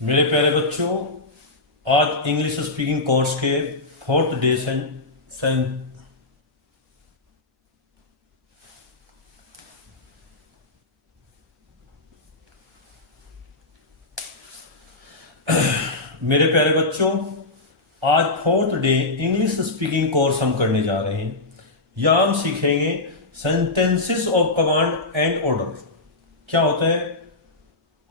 मेरे प्यारे बच्चों, आज इंग्लिश स्पीकिंग कोर्स के फोर्थ डे सें, मेरे प्यारे बच्चों, आज fourth day English speaking course हम करने जा रहे हैं। यहाँ हम सीखेंगे sentences of command and order. क्या होता है?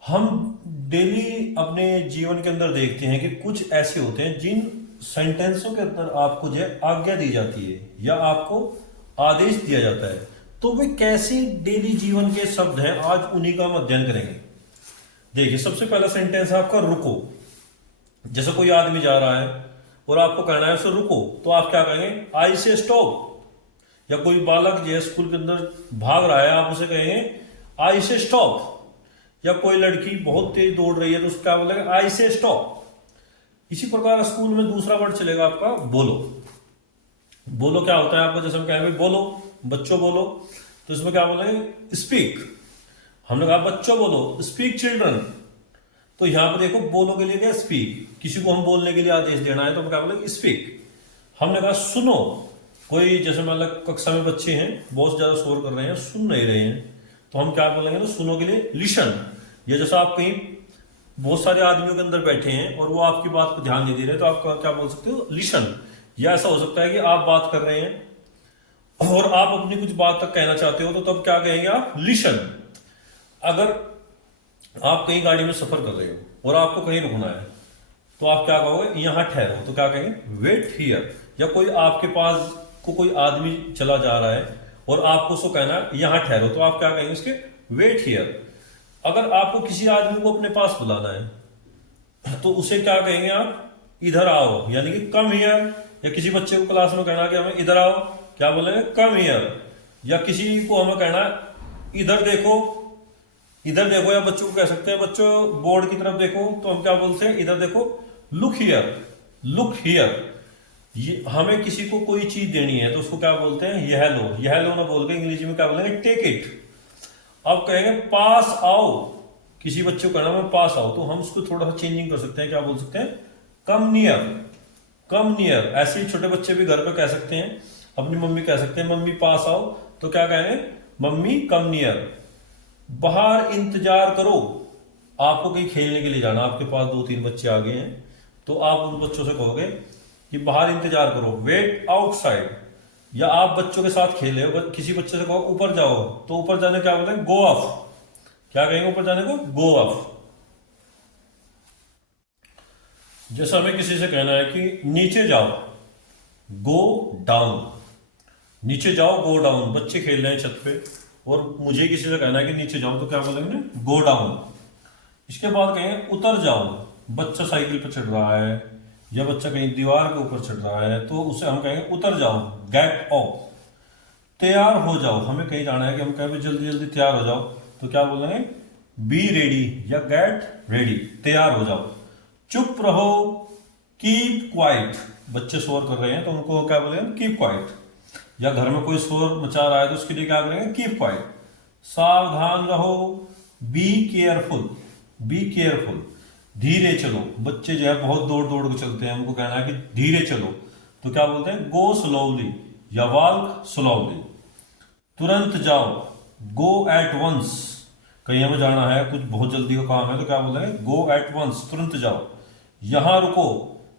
हम डेली अपने जीवन के अंदर देखते हैं कि कुछ ऐसे होते हैं जिन सेंटेंसों के अंदर आपको जो है आज्ञा दी जाती है या आपको आदेश दिया जाता है। तो वे कैसे डेली जीवन के शब्द हैं, आज उन्हीं का हम अध्ययन करेंगे। देखिए, सबसे पहला सेंटेंस है आपका रुको। जैसे कोई आदमी जा रहा है और आपको कहना है उसे रुको, तो आप क्या कहेंगे? आई से स्टॉप। या कोई बालक जो है स्कूल के अंदर भाग रहा है, आप उसे कहेंगे आई से स्टॉप। या कोई लड़की बहुत तेज दौड़ रही है तो उसका क्या बोलेगा? आई से स्टॉप। इसी प्रकार स्कूल में दूसरा वर्ड चलेगा आपका बोलो। बोलो क्या होता है आपका? जैसे हम कहेंगे बोलो, बच्चों बोलो, तो इसमें क्या बोलेंगे? स्पीक। हमने कहा बच्चों बोलो, स्पीक चिल्ड्रन। तो यहां पर देखो, बोलो के लिए क्या? स्पीक। किसी को हम बोलने के लिए आदेश देना है तो हम क्या बोलेंगे? स्पीक। हमने कहा सुनो। कोई जैसे मतलब कक्षा में बच्चे हैं, बहुत ज्यादा शोर कर रहे हैं, सुन नहीं रहे हैं, तो हम क्या बोलेंगे? तो सुनो के लिए लिसन। या जैसा आप कहीं बहुत सारे आदमियों के अंदर बैठे हैं और वो आपकी बात को ध्यान नहीं दे रहे, तो आप क्या बोल सकते हो? लिसन। या ऐसा हो सकता है कि आप बात कर रहे हैं और आप अपनी कुछ बात तक कहना चाहते हो, तो तब क्या कहेंगे आप? लिसन। अगर आप कहीं गाड़ी में सफर कर रहे हो और आपको कहीं रुकना है, तो आप क्या कहोगे? यहां ठहरो, तो क्या कहेंगे? Wait here. या कोई आपके पास को कोई आदमी चला जा रहा है और आपको उसको कहना है यहां ठहरो, तो आप क्या कहेंगे उसके? Wait here. अगर आपको किसी आदमी को अपने पास बुलाना है तो उसे क्या कहेंगे आप? इधर आओ, यानी कि कम हियर। या किसी बच्चे को क्लास में कहना कि हमें इधर आओ, क्या बोलेंगे? Come here. या किसी को हमें कहना इधर देखो, इधर देखो। या बच्चों को कह सकते हैं बच्चों बोर्ड की तरफ देखो, तो हम क्या बोलते हैं? इधर देखो, लुक हियर, लुक हियर। ये हमें किसी को कोई चीज देनी है तो उसको क्या बोलते हैं? यह लो। यह लो ना बोल के इंग्लिश में क्या बोलेंगे? Take it. अब कहेंगे पास आओ। किसी बच्चे को कहना मैं पास आओ, तो हम उसको थोड़ा सा चेंजिंग कर सकते हैं। क्या बोल सकते हैं? Come near, come near. ऐसे ही छोटे बच्चे भी घर पे कह सकते हैं, अपनी मम्मी कह सकते हैं मम्मी पास आओ, तो क्या कहेंगे? Mummy come near. बाहर इंतजार करो। आपको कहीं खेलने के लिए जाना, आपके पास दो तीन बच्चे आ गए हैं, तो आप उन बच्चों से कहोगे कि बाहर इंतजार करो, वेट आउटसाइड। या आप बच्चों के साथ खेल रहे हो, किसी बच्चे से कहो ऊपर जाओ, तो ऊपर जाने क्या बोलेंगे? गो ऑफ। क्या कहेंगे ऊपर जाने को? गो ऑफ। जैसे हमें किसी से कहना है कि नीचे जाओ, गो डाउन। नीचे जाओ, गो डाउन। बच्चे खेल रहे हैं छत पे और मुझे किसी से कहना है कि नीचे जाओ, तो क्या बोलेंगे? Go down. इसके बाद कहेंगे उतर जाओ। बच्चा साइकिल पर चढ़ रहा है या बच्चा कहीं दीवार के ऊपर चढ़ रहा है, तो उसे हम कहेंगे उतर जाओ, गेट ऑफ। तैयार हो जाओ। हमें कहीं जाना है कि हम कहें जल्दी जल्दी तैयार हो जाओ, तो क्या बोलेंगे? बी रेडी या गेट रेडी। तैयार हो जाओ। चुप रहो, कीप क्वाइट। बच्चे शोर कर रहे हैं तो उनको क्या बोलेंगे? Keep quiet. या घर में कोई शोर मचा रहा है तो उसके लिए क्या करेंगे? Keep quiet. सावधान रहो, बी केयरफुल, बी केयरफुल। धीरे चलो। बच्चे जो है बहुत दौड़ दौड़ के चलते हैं, उनको कहना है कि धीरे चलो, तो क्या बोलते हैं? गो स्लोवली या वॉक स्लोवली। तुरंत जाओ, गो एट वंस। कहीं हमें जाना है, कुछ बहुत जल्दी का काम है, तो क्या बोलेंगे? गो एट वंस, तुरंत जाओ। यहां रुको,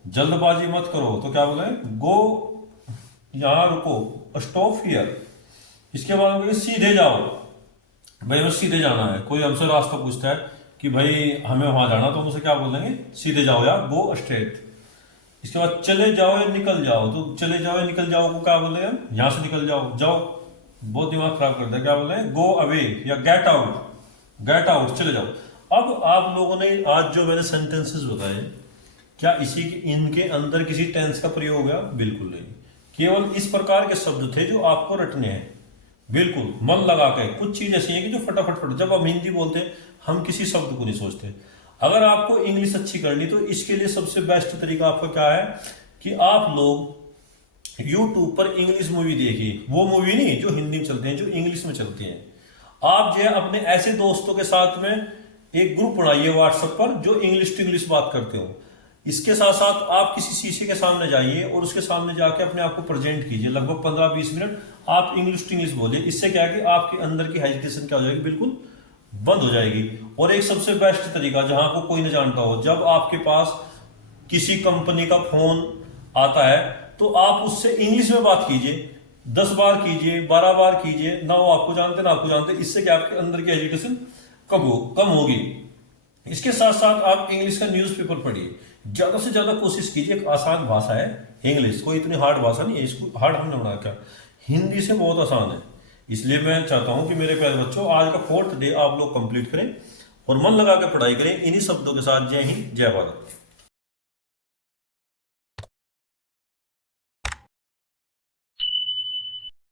जल्दबाजी मत करो, तो क्या बोलेंगे? गो, यहां रुको, स्टॉप हियर। इसके बाद हम कहेंगे सीधे जाओ। भाई हमें सीधे जाना है, कोई हमसे रास्ता पूछता है कि भाई हमें वहां जाना, तो हम उसे क्या बोलेंगे? सीधे जाओ या गो स्ट्रेट। इसके बाद चले जाओ या निकल जाओ, तो चले जाओ या निकल जाओ को क्या बोले हम? यहां से निकल जाओ, जाओ। बहुत दिमाग खराब करता है। क्या बोले? गो अवे या गेट आउट, गेट आउट, चले जाओ। अब आप लोगों ने आज जो मैंने सेंटेंसेस बताए, क्या इसी इनके अंदर किसी टेंस का प्रयोग हुआ? बिल्कुल नहीं। केवल इस प्रकार के शब्द थे जो आपको रटने हैं। बिल्कुल मन लगा के। कुछ चीज ऐसी है कि जो फटाफट फट, जब हम हिंदी बोलते हैं हम किसी शब्द को नहीं सोचते। अगर आपको इंग्लिश अच्छी करनी, तो इसके लिए सबसे बेस्ट तरीका आपका क्या है कि आप लोग यूट्यूब पर इंग्लिश मूवी देखिए। वो मूवी नहीं जो हिंदी में चलते हैं, जो इंग्लिश में चलती हैं। आप जो है अपने ऐसे दोस्तों के साथ में एक ग्रुप बनाइए व्हाट्सएप पर जो इंग्लिश टू इंग्लिश बात करते हो। इसके साथ साथ आप किसी शीशे के सामने जाइए और उसके सामने जाके अपने आप को प्रेजेंट कीजिए, लगभग 15-20 मिनट आप इंग्लिश टू इंग्लिश बोलिए। इससे क्या है कि आपके अंदर की हेजिटेशन क्या हो जाएगी, बिल्कुल बंद हो जाएगी। और एक सबसे बेस्ट तरीका जहां को कोई न जानता हो, जब आपके पास किसी कंपनी का फोन आता है तो आप उससे इंग्लिश में बात कीजिए, 10 बार कीजिए, 12 बार कीजिए, ना वो आपको जानते ना आपको जानते। इससे क्या आपके अंदर की एजुकेशन कम होगी। इसके साथ साथ आप इंग्लिश का न्यूज़पेपर पढ़िए, ज्यादा से ज्यादा कोशिश कीजिए। एक आसान भाषा है इंग्लिश, कोई इतनी हार्ड भाषा नहीं है, इसको हार्ड हमने बना क्या, हिंदी से बहुत आसान है। इसलिए मैं चाहता हूं कि मेरे प्यारे बच्चों, आज का 4th डे आप लोग कंप्लीट करें और मन लगा कर पढ़ाई करें। इन्हीं शब्दों के साथ जय हिंद, जय भारत।